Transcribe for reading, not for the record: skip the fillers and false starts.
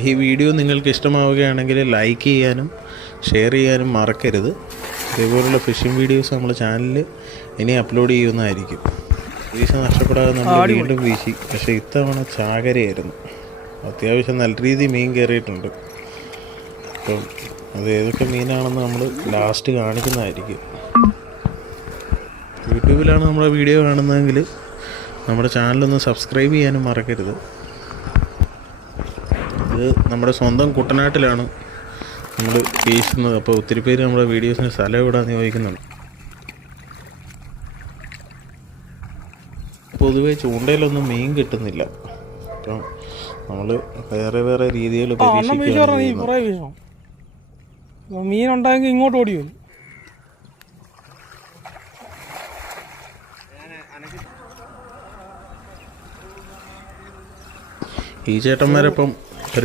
ഈ വീഡിയോ നിങ്ങൾക്ക് ഇഷ്ടമാവുകയാണെങ്കിൽ ലൈക്ക് ചെയ്യാനും ഷെയർ ചെയ്യാനും മറക്കരുത്. ഇതേപോലുള്ള ഫിഷിംഗ് വീഡിയോസ് നമ്മൾ ചാനലിൽ ഇനി അപ്ലോഡ് ചെയ്യുന്നതായിരിക്കും. വീശ നഷ്ടപ്പെടാതെ നമ്മൾ വീണ്ടും വീശി. പക്ഷേ ഇത്തവണ ചാകരയായിരുന്നു. അത്യാവശ്യം നല്ല രീതിയിൽ മീൻ കയറിയിട്ടുണ്ട്. അപ്പം അത് ഏതൊക്കെ മീനാണെന്ന് നമ്മൾ ലാസ്റ്റ് കാണിക്കുന്നതായിരിക്കും. യൂട്യൂബിലാണ് നമ്മുടെ വീഡിയോ കാണുന്നതെങ്കിൽ നമ്മുടെ ചാനലൊന്ന് സബ്സ്ക്രൈബ് ചെയ്യാനും മറക്കരുത്. ഇത് നമ്മുടെ സ്വന്തം കുട്ടനാട്ടിലാണ് നമ്മൾ വീശുന്നത്. അപ്പോൾ ഒത്തിരി പേര് നമ്മുടെ വീഡിയോസിന് സ്ഥലം എവിടെയാണെന്ന് ചോദിക്കുന്നുണ്ട്. പൊതുവെ ചൂണ്ടയിലൊന്നും മീൻ കിട്ടുന്നില്ല. അപ്പം നമ്മൾ വേറെ രീതിയിൽ മീൻ ഉണ്ടായെങ്കിൽ ഇങ്ങോട്ട് ഓടി വരും. ഈ ചേട്ടന്മാരപ്പം